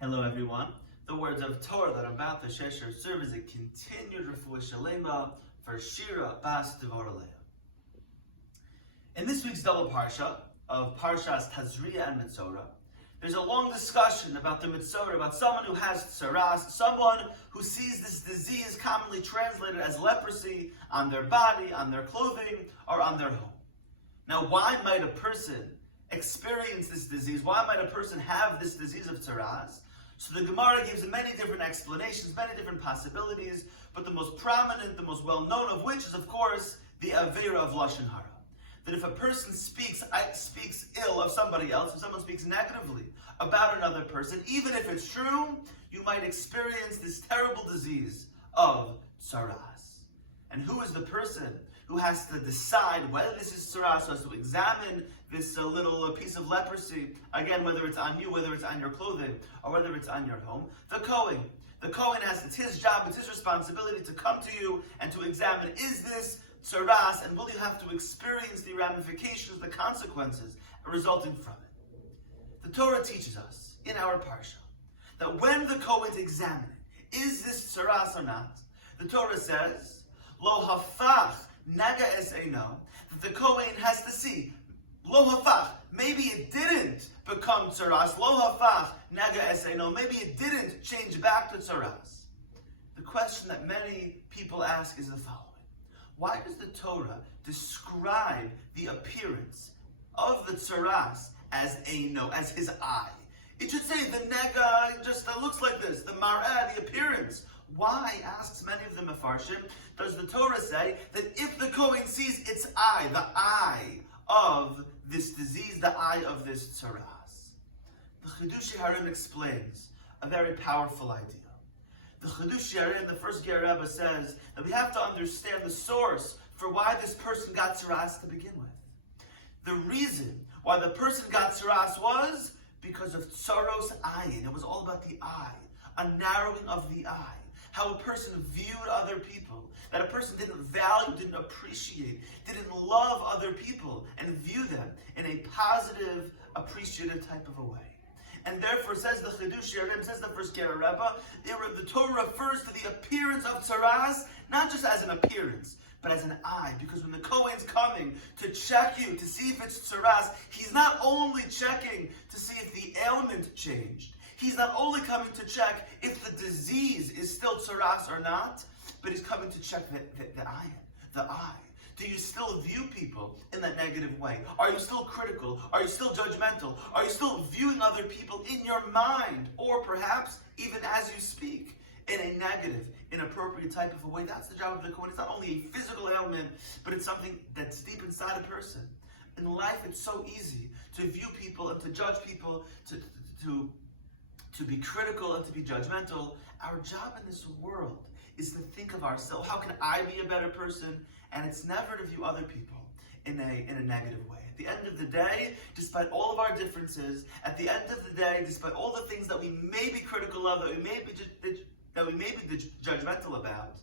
Hello everyone. The words of Torah that I'm about to share serve as a continued Refuah Sheleimah for Shira Bat Devorah Leah. In this week's double Parsha of Parshas Tazria-Metzorah, there's a long discussion about the Metzorah, about someone who has tzaras, someone who sees this disease commonly translated as leprosy on their body, on their clothing, or on their home. Now, why might a person experience this disease? Why might a person have this disease of tzaras? So the Gemara gives many different explanations, many different possibilities, but the most prominent, the most well-known of which is, of course, the Aveira of Lashon Hara. That if a person speaks ill of somebody else, if someone speaks negatively about another person, even if it's true, you might experience this terrible disease of tzaras. And who is the person who has to decide whether this is tzaras, who has to examine this little piece of leprosy, again, whether it's on you, whether it's on your clothing, or whether it's on your home? The Kohen. The Kohen it's his job, it's his responsibility to come to you and to examine, is this tzaras, and will you have to experience the ramifications, the consequences resulting from it? The Torah teaches us in our Parsha that when the Kohen examines, is this tzaras or not, the Torah says, Lo hafach naga es eino, that the Kohen has to see, Lo hafach, maybe it didn't become tzaras, Lo hafach naga es eino, maybe it didn't change back to tzaras. The question that many people ask is the following. Why does the Torah describe the appearance of the tzaras as eino, as his eye? It should say the nega just looks like this, the mar'ah, the appearance. Why, asks many of the Mefarshim, does the Torah say that if the Kohen sees its eye, the eye of this disease, the eye of this tzaras? The Chidushei Harim explains a very powerful idea. The Chidushei Harim, the first Ger Rebbe, says that we have to understand the source for why this person got tzaras to begin with. The reason why the person got tzaras was because of tzaros ayin. It was all about the eye, a narrowing of the eye. How a person viewed other people, that a person didn't value, didn't appreciate, didn't love other people and view them in a positive, appreciative type of a way. And therefore, says the Chidushei Harim, says the first Ger Rebbe, the Torah refers to the appearance of tzaras, not just as an appearance, but as an eye. Because when the Kohen's coming to check you, to see if it's tzaras, he's not only checking to see if the ailment changed. He's not only coming to check if the disease is still tzaras or not, but he's coming to check the eye. Do you still view people in that negative way? Are you still critical? Are you still judgmental? Are you still viewing other people in your mind, or perhaps even as you speak, in a negative, inappropriate type of a way? That's the job of the Kohen. It's not only a physical ailment, but it's something that's deep inside a person. In life, it's so easy to view people and to judge people, to be critical and to be judgmental. Our job in this world is to think of ourselves. How can I be a better person? And it's never to view other people in a negative way. At the end of the day, despite all of our differences, at the end of the day, despite all the things that we may be critical of, that we may be judgmental about,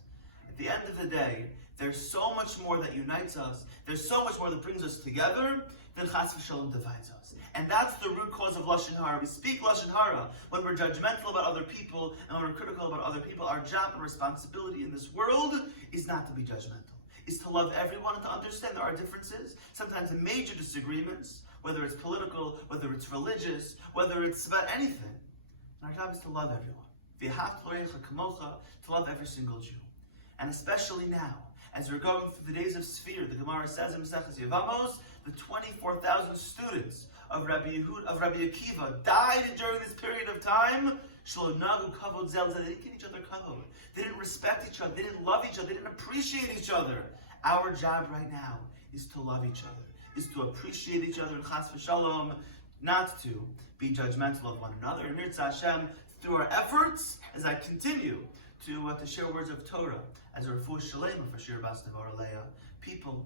at the end of the day, there's so much more that unites us. There's so much more that brings us together than chas v'shalom divides us. And that's the root cause of Lashon Hara. We speak Lashon Hara when we're judgmental about other people and when we're critical about other people. Our job and responsibility in this world is not to be judgmental. Is to love everyone and to understand there are differences, sometimes major disagreements, whether it's political, whether it's religious, whether it's about anything. And our job is to love everyone. To love every single Jew. And especially now, as we're going through the days of Sfir, the Gemara says in Maseches Yevamos, the 24,000 students of Rabbi Akiva died during this period of time. They didn't give each other kavod. They didn't respect each other. They didn't love each other. They didn't appreciate each other. Our job right now is to love each other, is to appreciate each other, and chas v'shalom, not to be judgmental of one another. And Mirza Hashem, through our efforts, as I continue to share words of Torah, as a Refuah Sheleimah for Shira Bat Devorah Leah, people,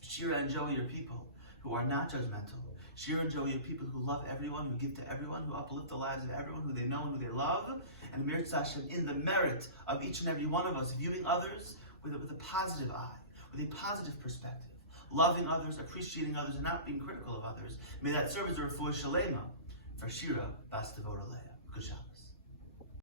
Shira and Joey are people who are not judgmental. Shira and Joey are people who love everyone, who give to everyone, who uplift the lives of everyone who they know and who they love. And Mirza Hashem, in the merit of each and every one of us, viewing others with a positive eye, with a positive perspective, loving others, appreciating others, and not being critical of others. May that serve as a Refuah Sheleimah for Shira Bat Devorah Leah. Good job.